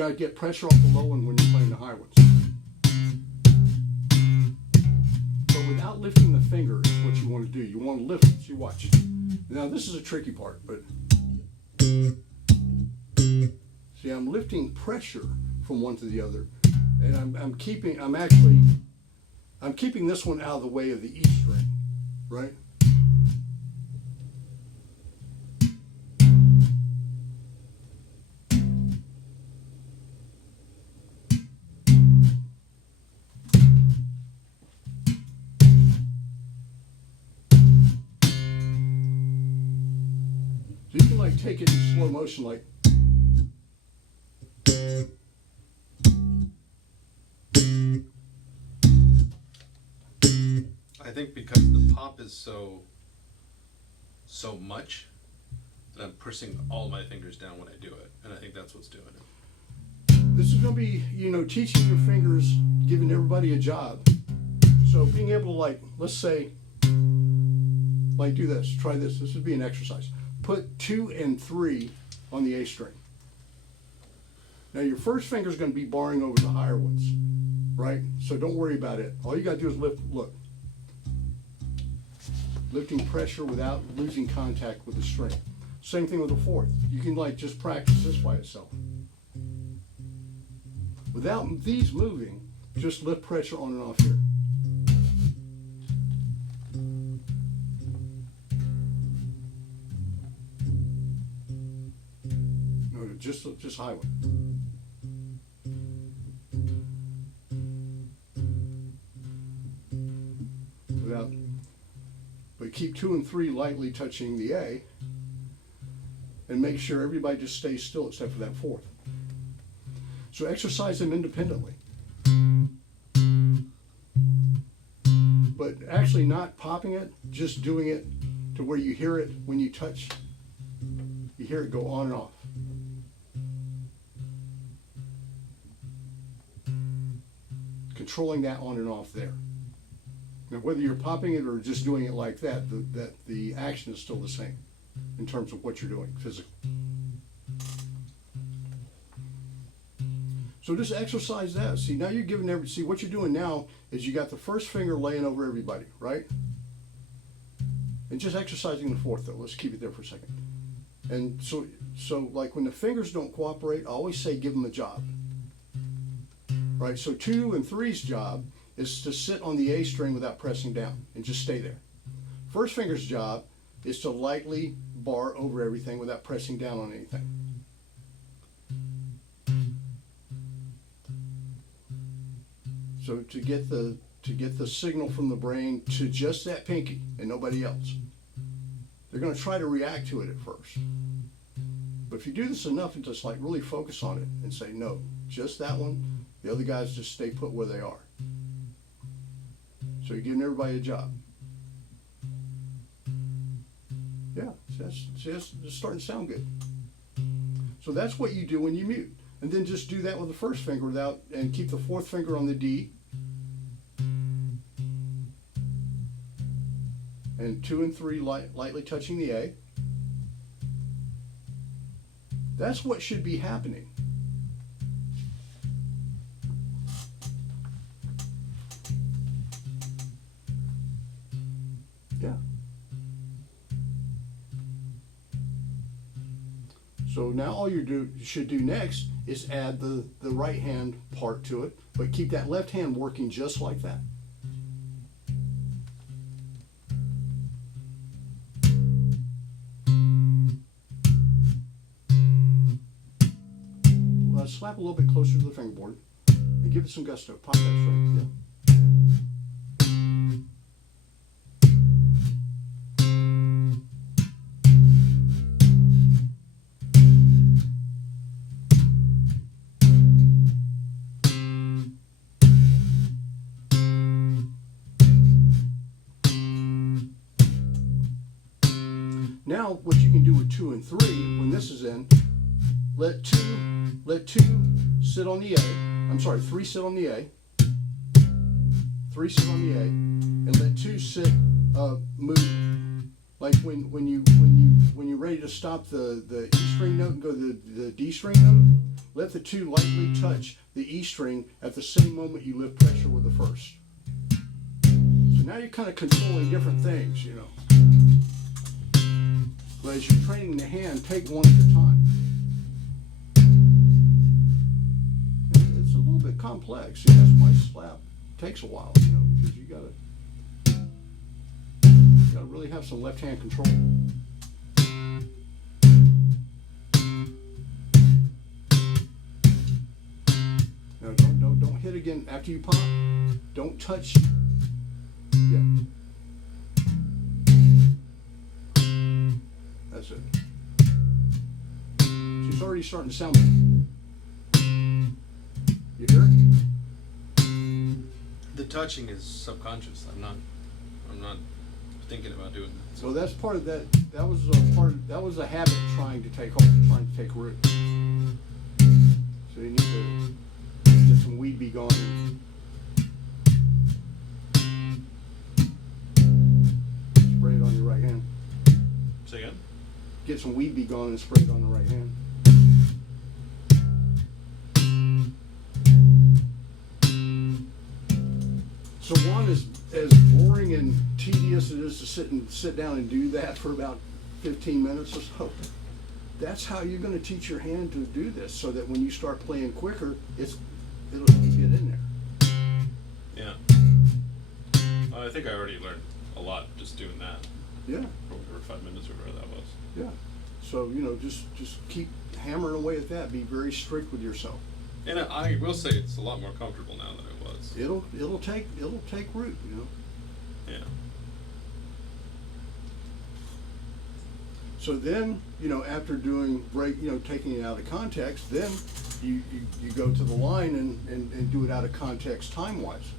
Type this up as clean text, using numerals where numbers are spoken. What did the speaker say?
got to get pressure off the low one when you're playing the high ones. But without lifting the finger is what you want to do. You want to lift it. See, watch. Now this is a tricky part, but see, I'm lifting pressure from one to the other, and I'm keeping this one out of the way of the E string, right? So you can like take it in slow motion, like. I think because the pop is so much that I'm pushing all my fingers down when I do it, and I think that's what's doing it. This is going to be, teaching your fingers, giving everybody a job. So being able to, like, let's say, like, do this, try this. This would be an exercise. Put 2 and 3 on the A string. Now your first finger is going to be barring over the higher ones, right? So don't worry about it. All you got to do is lift, look. Lifting pressure without losing contact with the string. Same thing with the fourth. You can like just practice this by itself. Without these moving, just lift pressure on and off here. No, just high one. Without. But keep 2 and 3 lightly touching the A, and make sure everybody just stays still except for that fourth. So exercise them independently. But actually not popping it, just doing it to where you hear it when you touch, you hear it go on and off. Controlling that on and off there. Now, whether you're popping it or just doing it like that, the action is still the same in terms of what you're doing physically. So just exercise that. See, now you're giving see what you're doing now is you got the first finger laying over everybody, right? And just exercising the fourth though. Let's keep it there for a second. And so like when the fingers don't cooperate, I always say give them a job. Right? So 2 and 3's job is to sit on the A string without pressing down and just stay there. First finger's job is to lightly bar over everything without pressing down on anything. So to get the signal from the brain to just that pinky and nobody else. They're going to try to react to it at first. But if you do this enough and just like really focus on it and say no, just that one, the other guys just stay put where they are. So you're giving everybody a job. Yeah, it's starting to sound good. So that's what you do when you mute. And then just do that with the first finger and keep the fourth finger on the D. And 2 and 3 lightly touching the A. That's what should be happening. Yeah. So now all you should do next is add the right hand part to it, but keep that left hand working just like that. Slap a little bit closer to the fingerboard and give it some gusto. Pop that string. Yeah. Now, what you can do with 2 and 3, when this is in, let two sit on the A. I'm sorry, 3 sit on the A. 3 sit on the A, and let 2 sit, move Like when you're ready to stop the E string note and go to the D string note, let the two lightly touch the E string at the same moment you lift pressure with the first. So now you're kind of controlling different things, you know. But as you're training the hand, take one at a time. And it's a little bit complex. See, that's why slap takes a while, you know, because you gotta really have some left hand control. Now don't hit again after you pop. Don't touch. Yeah. That's it. She's already starting to sound better. You hear it? The touching is subconscious. I'm not thinking about doing that. So that's part of that. That was a habit trying to take hold, trying to take root. So you need to get some weed bee going. Spray it on your right hand. Say again? Get some weed bee going and spray it on the right hand. So one is as boring and tedious as it is to sit down and do that for about 15 minutes or so. That's how you're going to teach your hand to do this, so that when you start playing quicker, it'll get in there. Yeah. I think I already learned a lot just doing that. Yeah. For whatever 5 minutes or whatever that was. Yeah. So just keep hammering away at that. Be very strict with yourself. And I will say it's a lot more comfortable now than it was. It'll take root, you know. Yeah. So then, after doing taking it out of context, then you go to the line and do it out of context time-wise.